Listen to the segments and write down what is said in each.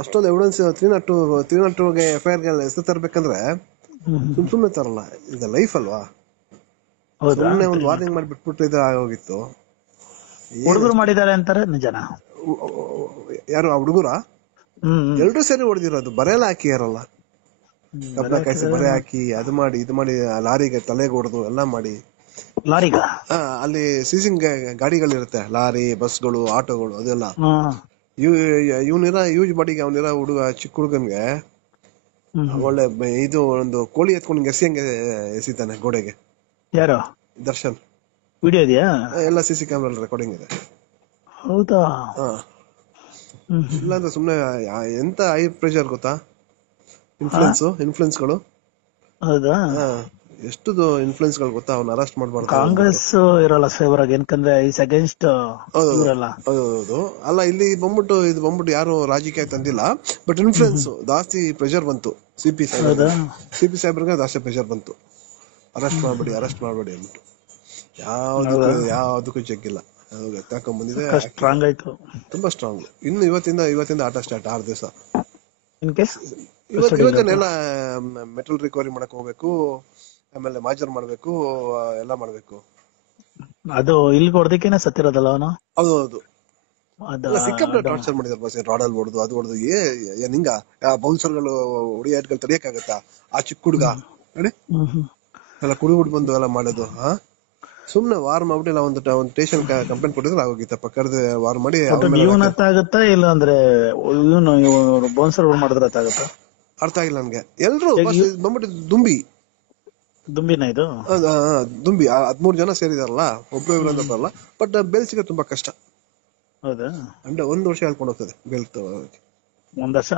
ಅಷ್ಟೊಂದು evidence 302 FIR ಹೆಸರು ತರಬೇಕಂದ್ರೆ ಸುಮ್ನೆ ತರಲ್ಲ. ಇದು ಲೈಫ್ ಅಲ್ವಾ, ಸುಮ್ನೆ ಒಂದು ವಾರ್ನಿಂಗ್ ಮಾಡಿ ಬಿಟ್ಬಿಟ್ಟು ಇದು ಆಗೋಗಿತ್ತು. ಹುಡುಗರು ಮಾಡಿದ್ದಾರೆ ಅಂತಾರೆ, ನಿಜನ? ಯಾರು ಆ ಹುಡುಗರ? ಎಲ್ರು ಸೇರಿ ಹೊಡೆದಿರೋದು, ಬರೆಲ್ಲ ಹಾಕಿಯಾರಲ್ಲ, ಕಬ್ಬನ ಕಾಯಿಸಿ ಬರೆ ಹಾಕಿ ಅದು ಮಾಡಿ ಇದು ಮಾಡಿ, ಲಾರಿಗೆ ತಲೆಗೆ ಹೊಡೆದು ಎಲ್ಲ ಮಾಡಿ. ಲಾರಿಗ ಅಲ್ಲಿ ಸೀಸಿಂಗ್ ಗಾಡಿಗಳಿರುತ್ತೆ, ಲಾರಿ, ಬಸ್ಗಳು, ಆಟೋಗಳು, ಅದೆಲ್ಲ. ಇವನಿರ ಯೂಜ್ ಬಾಡಿಗೆ ಅವನಿರ ಹುಡುಗ, ಚಿಕ್ಕ ಹುಡುಗನ್ಗೆ ಒಳ್ಳೆ ಇದು ಒಂದು ಕೋಳಿ ಎತ್ಕೊಂಡು ಎಸಿಯಂಗೆ ಎಸಿತಾನೆ ಗೋಡೆಗೆ. ಯಾರು? ದರ್ಶನ್. ವಿಡಿಯೋ ಇದೆಯಾ? ಎಲ್ಲ CC ಕ್ಯಾಮ್ರಾ ರೆಕಾರ್ಡಿಂಗ್ ಇದೆ. ಹೌದಾ? ಇಲ್ಲಾಂದ್ರೆ ಸುಮ್ನೆ ಎಂತ ಹೈ ಪ್ರೆಷರ್ ಗೊತ್ತಾ, ಇನ್ಫ್ಲುಯೆನ್ಸ್ಗಳು. ಹೌದಾ? ಎಷ್ಟು ಇನ್ಫ್ಲುಯೆನ್ಸ್ ಗಳು ಗೊತ್ತಾ, ಅವ್ನ ಅರೆಸ್ಟ್ ಮಾಡಬಾರ್ದು. ಕಾಂಗ್ರೆಸ್ ಇರಲ್ಲ ಫೇವರ್ ಆಗಿ, ಯಾಕಂದ್ರೆ ಈಸ್ ಅಗೇನ್ಸ್ಟ್ ಇವರಲ್ಲ. ಹೌದು. ಅಲ್ಲ, ಇಲ್ಲಿ ಬಂದ್ಬಿಟ್ಟು ಯಾರು ರಾಜಕೀಯ ತಂದಿಲ್ಲ, ಬಟ್ ಇನ್ಫ್ಲುಯೆನ್ಸ್ ಜಾಸ್ತಿ ಪ್ರೆಷರ್ ಬಂತು. ಸಿಪಿ ಸಾಹೇಬ್ರಿಗೆ ಜಾಸ್ತಿ ಪ್ರೆಷರ್ ಬಂತು, ಅರೆಸ್ಟ್ ಮಾಡ್ಬೇಡಿ ಅಂದ್ಬಿಟ್ಟು. ಯಾವ್ದಕ್ಕೂ ಜಗ್ಗಿಲ್ಲ, ಎತ್ತಾಕೊಂಡ್ ಬಂದಿದೆ. ಸ್ಟ್ರಾಂಗ್ ಆಯ್ತು, ತುಂಬಾ ಸ್ಟ್ರಾಂಗ್. ಇನ್ನು ಇವತ್ತಿಂದ ಆಟ ಸ್ಟಾರ್ಟ್ 6 ದಿವಸ. ಇವತ್ತೆಲ್ಲ ಮೆಟಲ್ ರಿಕವರಿ ಮಾಡಕ್ ಹೋಗ್ಬೇಕು, ಆಮೇಲೆ ಮಾಜರ್ ಮಾಡ್ಬೇಕು, ಎಲ್ಲ ಮಾಡ್ಬೇಕು. ಅದು ಇಲ್ಲಿ ಹೊಡೆದಕ್ಕೇನೆ ಸತ್ತಿರೋದಲ್ಲ ಅವನು. ಹೌದು. ಸಿಕ್ಕಾಪಟ್ಟೆ ಟಾರ್ಚರ್ ಮಾಡಿದಾರೆ ಬಸ್, ರಾಡಲ್ ಹೊಡೆದು ಅದು ಹೊಡೆದು. ಹಿಂಗ ಬೌನ್ಸರ್ಗಳು ಹೊಡಿಯಾಟ್ಗಳು ತಡಿಯಕ್ಕಾಗತ್ತಾ? ಆ ಚಿಕ್ಕ ಹುಡುಗ ನೋಡಿ ಎಲ್ಲ ಕುಡಿಬಿಟ್ಟು ಬಂದು ಎಲ್ಲ ಮಾಡೋದು. ಸುಮ್ನೆ ವಾರ್ ಮಾಡ್ಬಿಟ್ಟು ಇಲ್ಲ, ಒಂದು ಸ್ಟೇಷನ್ ಕಂಪ್ಲೇಂಟ್ ಕೊಟ್ಟಿದ್ರೆ ಆಗೋಗಿತ್ತಪ್ಪ. ಕರೆದು ವಾರ್ ಮಾಡಿ ಆಗುತ್ತಾ, ಇಲ್ಲ ಅಂದ್ರೆ ಬೌನ್ಸರ್ ಮಾಡಿದ್ರೆ ಅರ್ಥ ಆಗಿಲ್ಲ ನನ್ಗೆ. ಎಲ್ರು ಬಂದ್ಬಿಟ್ಟು ದುಂಬಿನ ಇದು ದುಂಬಿ 13 ಜನ ಸೇರಿದಾರಲ್ಲ, ಒಬ್ರು ಅಂತ ಬರಲ್ಲ. ಬಟ್ ಬೇಲ್ ಸಿಗೋದು ತುಂಬಾ ಕಷ್ಟ. ಹೌದಾ? ಅಂದ್ರೆ 1 ವರ್ಷ ಹೇಳ್ಕೊಂಡು ಹೋಗ್ತದೆ ಬೇಲ್. 1 ವರ್ಷ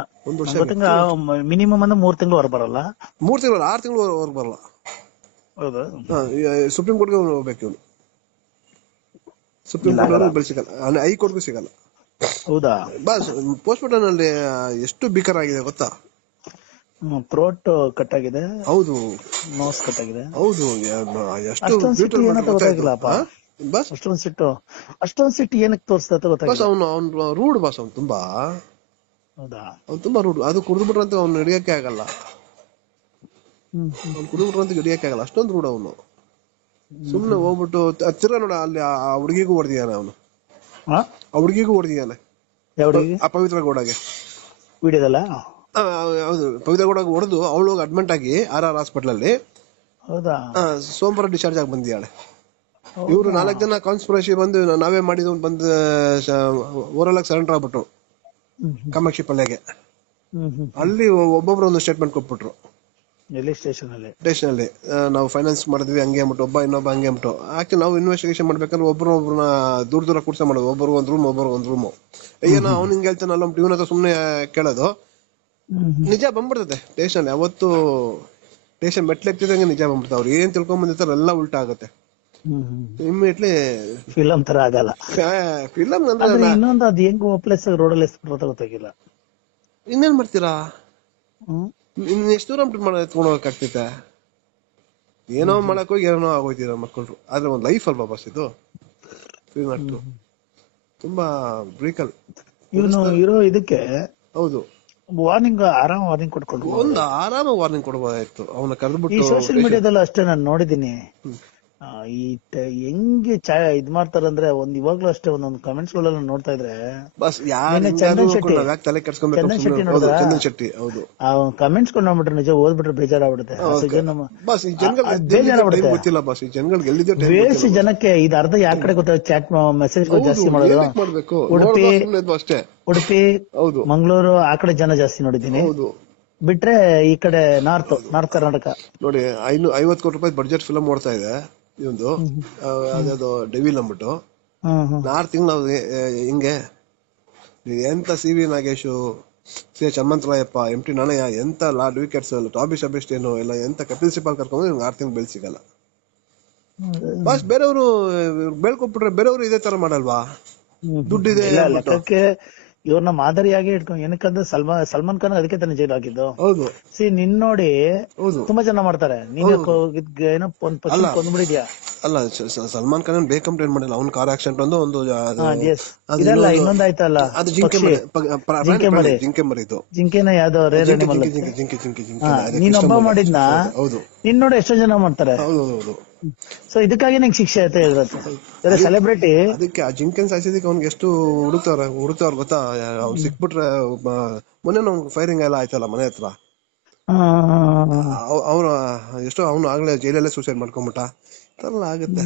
ಮಿನಿಮಮ್ ಅಂದ್ರೆ 3 ತಿಂಗಳು ಹೊರ ಬರಲ್ಲ. 3 ತಿಂಗಳು 6 ತಿಂಗಳು ಹೊರ ಬರಲ್ಲ. ಹೌದಾ? ಸುಪ್ರೀಂ ಕೋರ್ಟ್ಗೆ ಹೋಗ್ಬೇಕು ಇವನು. ಸುಪ್ರೀಂ ಕೋರ್ಟ್ ಬೇಲ್ ಸಿಗಲ್ಲ, ಹೈಕೋರ್ಟ್ಗೂ ಸಿಗಲ್ಲ. ಹೌದಾ? ಬಸ್ ಪೋಸ್ಟ್ ಮಾರ್ಟಮ್ ಅಲ್ಲಿ ಎಷ್ಟು ಭೀಕರ ಆಗಿದೆ ಗೊತ್ತಾ? ಥ್ರೋಟ್ ಕಟ್ ಆಗಿದೆ. ಹೌದು. ನೋಸ್ ಕಟ್ ಆಗಿದೆ. ಹೌದು. ಅಷ್ಟೊಂದು ಸಿಟ್ಟು ಏನಕ್ಕೆ ತೋರಿಸ್ತಾ ಗೊತ್ತಾಗಿಲ್ಲ. ಅವ್ನು ರೂಡ್ ಬಾಸ್, ಅವ್ನು ತುಂಬಾ. ಹೌದಾ? ಅವ್ನು ತುಂಬಾ ರೂಡ್. ಅದು ಕುಡಿದ್ಬಿಟ್ರಂತ ಅವ್ನು ಹಿಡಿಯಕ್ಕೆ ಆಗಲ್ಲ. ಅಷ್ಟೊಂದು ರೂಢ ಅವನು. ಸುಮ್ನೆ ಹೋಗ್ಬಿಟ್ಟು ತಿರ್ಗ ನೋಡ, ಅಲ್ಲಿ ಆ ಹುಡುಗಿಗೂ ಹೊಡೆದಿದ್ದಾನೆ ಅವನು. ಆ ಹುಡುಗಿಗೂ ಹೊಡೆದಿದ್ದಾನೆ, ಆ ಪವಿತ್ರ ಗೌಡಗೆ. ವಿಡಿಯೋದಲ್ಲ? ಹೌದು, ಪವಿತ್ರ ಗೌಡಗೆ ಹೊಡೆದು ಅವಳು ಅಡ್ಮಿಟ್ ಆಗಿ RR ಹಾಸ್ಪಿಟಲ್ ಅಲ್ಲಿ. ಹೌದಾ? ಸೋಮವಾರ ಡಿಸ್ಚಾರ್ಜ್ ಆಗಿ ಬಂದಿದ್ದಾಳೆ. ಇವ್ರು 4 ಜನ ಕಾನ್ಸ್ಪಿರಸಿ ಬಂದು ನಾವೇ ಮಾಡಿದ್ ಬಂದು ಓರಲ್ ಆಗಿ ಸರೆಂಡರ್ ಆಗ್ಬಿಟ್ರು ಕಾಮಾಕ್ಷಿ ಪಲ್ಯಗೆ. ಅಲ್ಲಿ ಒಬ್ಬೊಬ್ರು ಒಂದು ಸ್ಟೇಟ್ಮೆಂಟ್ ಕೊಟ್ಬಿಟ್ರು ಸ್ಟೇಷನ್ ಅಲ್ಲಿ. ನಾವು ಫೈನಾನ್ಸ್ ಮಾಡಿದ್ವಿ ಹಂಗೆ ಅಂದ್ಬಿಟ್ಟು, ಇನ್ನೊಬ್ಬ ಹಂಗೆ ಅಂದ್ಬಿಟ್ಟು. ಆಕ್ಚುಲಿ ನಾವು ಇನ್ವೆಸ್ಟಿಗೇಷನ್ ಮಾಡ್ಬೇಕಂದ್ರೆ ಒಬ್ಬರನ್ನ ದೂರ ಕೂರ್ಸ ಮಾಡೋದು, ಒಬ್ಬರು ಒಂದ್ ರೂಮ್. ಏನೋ ಅವ್ನು ಹಿಂಗೆ ಹೇಳ್ತಾನಲ್ಲ ಇವನ ಹತ್ರ ಸುಮ್ನೆ ಕೇಳೋದು. ನಿಜ ಬಂದ್ಬಿಡ್ತದೆ ಸ್ಟೇಷನ್. ಯಾವತ್ತು ಸ್ಟೇಷನ್ ಮೆಟ್ಲೆಕ್ತಿದಂಗೆ ನಿಜ ಬಂದ್ಬಿಡ್ತಾವ. ಅವ್ರು ಏನ್ ತಿಳ್ಕೊಂಡ್ ಬಂದಿರ್ತಾರ ಎಲ್ಲ ಉಲ್ಟಾ ಆಗುತ್ತೆ ಇಮಿಡಿಯೇಟ್ಲಿ. ಫಿಲಂ ತರ ಆಗಲ್ಲ. ಫಿಲಂ ಇನ್ನೊಂದು ಅದು ಹೆಂಗ್ ಪ್ಲೇಸ್ ರೋಡಲ್ಲಿ ಗೊತ್ತಾಗಿಲ್ಲ. ಇನ್ನೇನ್ ಮಾಡ್ತೀರಾ? ಇನ್ ಎಷ್ಟು ದೂರ ಎತ್ಕೊಂಡು ಹೋಗಕ್ಕಾಗ್ತೈತೆ? ಏನೋ ಮಾಡಕ್ ಹೋಗಿ ಏನೋ ಆಗೋಯ್ತೀರ ಮಕ್ಕಳು. ಆದ್ರೆ ಒಂದ್ ಲೈಫ್ ಅಲ್ವಾ ಬಸ್ ಇದು. ತುಂಬಾ ಬ್ರೀಕಲ್ ಇವನು ಇರೋ ಇದಕ್ಕೆ. ಹೌದು, ಆರಾಮ ವಾರ್ನಿಂಗ್ ಕೊಟ್ಕೊಂಡು ಆರಾಮ ವಾರ್ನಿಂಗ್ ಕೊಡ್ಬೋದಾಯ್ತು. ಅವನ ಕರೆದ್ಬಿಟ್ಟು ಸೋಷಿಯಲ್ ಮೀಡಿಯಾದಲ್ಲೂ ಅಷ್ಟೇ ನಾನು ನೋಡಿದೀನಿ. ಹೆಂಗೆ ಇದ್ ಮಾಡ್ತಾರಂದ್ರೆ ಇವಾಗ್ಲೂ ಅಷ್ಟೇ ಒಂದೊಂದು ಕಮೆಂಟ್ಸ್ ಗಳೆಲ್ಲ ನೋಡ್ತಾ ಇದ್ರೆ ಚಂದನ್ ಶೆಟ್ಟಿ ಕಮೆಂಟ್ಸ್ ಕೊಂಡು ನೋಡ್ಬಿಟ್ರೆ ನಿಜ ಓದ್ಬಿಟ್ರೆ ಬೇಜಾರಾಗ್ಬಿಡುತ್ತೆ. ಬೇಸಿ ಜನಕ್ಕೆ ಇದು ಅರ್ಧ ಯಾವ ಕಡೆ ಗೊತ್ತಾಗ ಚಾಟ್ ಮೆಸೇಜ್ ಜಾಸ್ತಿ ಮಾಡೋದು. ಉಡುಪಿ ಮಂಗಳೂರು ಆ ಕಡೆ ಜನ ಜಾಸ್ತಿ ನೋಡಿದ್ದೀನಿ. ಬಿಟ್ರೆ ಈ ಕಡೆ ನಾರ್ತ್ ಕರ್ನಾಟಕ ನೋಡಿ 50 ಕೋಟಿ ರೂಪಾಯಿ ಬಡ್ಜೆಟ್ ಫಿಲಂ ಓಡ್ತಾ ಇದೆ ಇವಂದು. ಅದ್ಯಾವ್ದು ಡೆವಿಲ್ ಅಂದ್ಬಿಟ್ಟು. 6 ತಿಂಗಳು ಹಿಂಗೆ ಎಂತ CV Nagesh, CH Hanumantharayappa, MT Nanaiah, ಎಂತ ಲಾರ್ಡ್ ವಿಕೆಟ್ಸ್, ಟಾಬಿ ಸೆಬೆಸ್ಟಿಯನ್ ಎಲ್ಲ ಎಂತ ಕಪಿಲ್ ಸಿಬಾಲ್ ಕರ್ಕೊಂಡು 6 ತಿಂಗಳು ಬೆಲ್ ಸಿಗಲ್ಲ. ಬಸ್ ಬೇರೆಯವರು ಬೆಳ್ಕೊಟ್ಬಿಟ್ರೆ ಬೇರೆಯವರು ಇದೇ ತರ ಮಾಡಲ್ವಾ? ದುಡ್ಡಿದೆ ಇವ್ರನ್ನ ಮಾದರಿಯಾಗಿ ಇಟ್ಕೊಂಡು ಏನಕ್ಕಂದ್ರೆ ಸಲ್ಮಾನ್ ಖಾನ್ ಅದಕ್ಕೆ ತಾನೇ ಜೈಲು ಹಾಕಿದ್ದು. ಹೌದು ನಿನ್ ನೋಡಿ ಹೌದು ತುಂಬಾ ಜನ ಮಾಡ್ತಾರೆ. ನೀನ್ ಏನೋ ಒಂದ್ ಪರ್ಸನ್ ಕೊಂದ್ಬಿಡಿದ್ಯಾ? ಅಲ್ಲ ಸಲ್ಮಾನ್ ಖಾನ್ ಬೇಕ್ ಕಂಪ್ಲೇಂಟ್ ಮಾಡಿಲ್ಲ. ಅವ್ನ ಕಾರ್ ಆಕ್ಸಿಡೆಂಟ್ ಒಂದು ಇದೆಲ್ಲ ಇನ್ನೊಂದೈತಲ್ಲ, ಅದು ಜಿಂಕೆ ಮರಿದು ಜಿಂಕೆನ ಯಾವ್ದೋ ರೇರ್ ಅನಿಮಲ್. ನೀನೊಬ್ಬ ಮಾಡಿದ್ನ ಹೌದು ನಿನ್ ನೋಡಿ ಎಷ್ಟೋ ಜನ ಮಾಡ್ತಾರೆ. ಹೌದು. ಸೊ ಇದಕ್ಕಾಗಿ ನಂಗೆ ಶಿಕ್ಷೆ ಆಯ್ತಾ ಹೇಳಿದ್ರೆ ಸೆಲೆಬ್ರಿಟಿ ಅದಕ್ಕೆ ಆ ಜಿಂಕೆನ್ ಸಾಯಿಸಿದಕ್ಕೆ ಅವ್ನಿಗೆ ಎಷ್ಟು ಹುಡುಕ್ತವ್ರ ಗೊತ್ತಾ? ಅವ್ರು ಸಿಕ್ಬಿಟ್ರೆ ಮೊನ್ನೆ ಫೈರಿಂಗ್ ಎಲ್ಲ ಆಯ್ತಲ್ಲ ಮನೆ ಹತ್ರ. ಅವ್ರು ಎಷ್ಟೋ ಅವ್ನು ಆಗ್ಲೇ ಜೈಲಲ್ಲೇ ಸೂಸೈಡ್ ಮಾಡ್ಕೊಂಬಿಟ್ಟ. ಆಗುತ್ತೆ.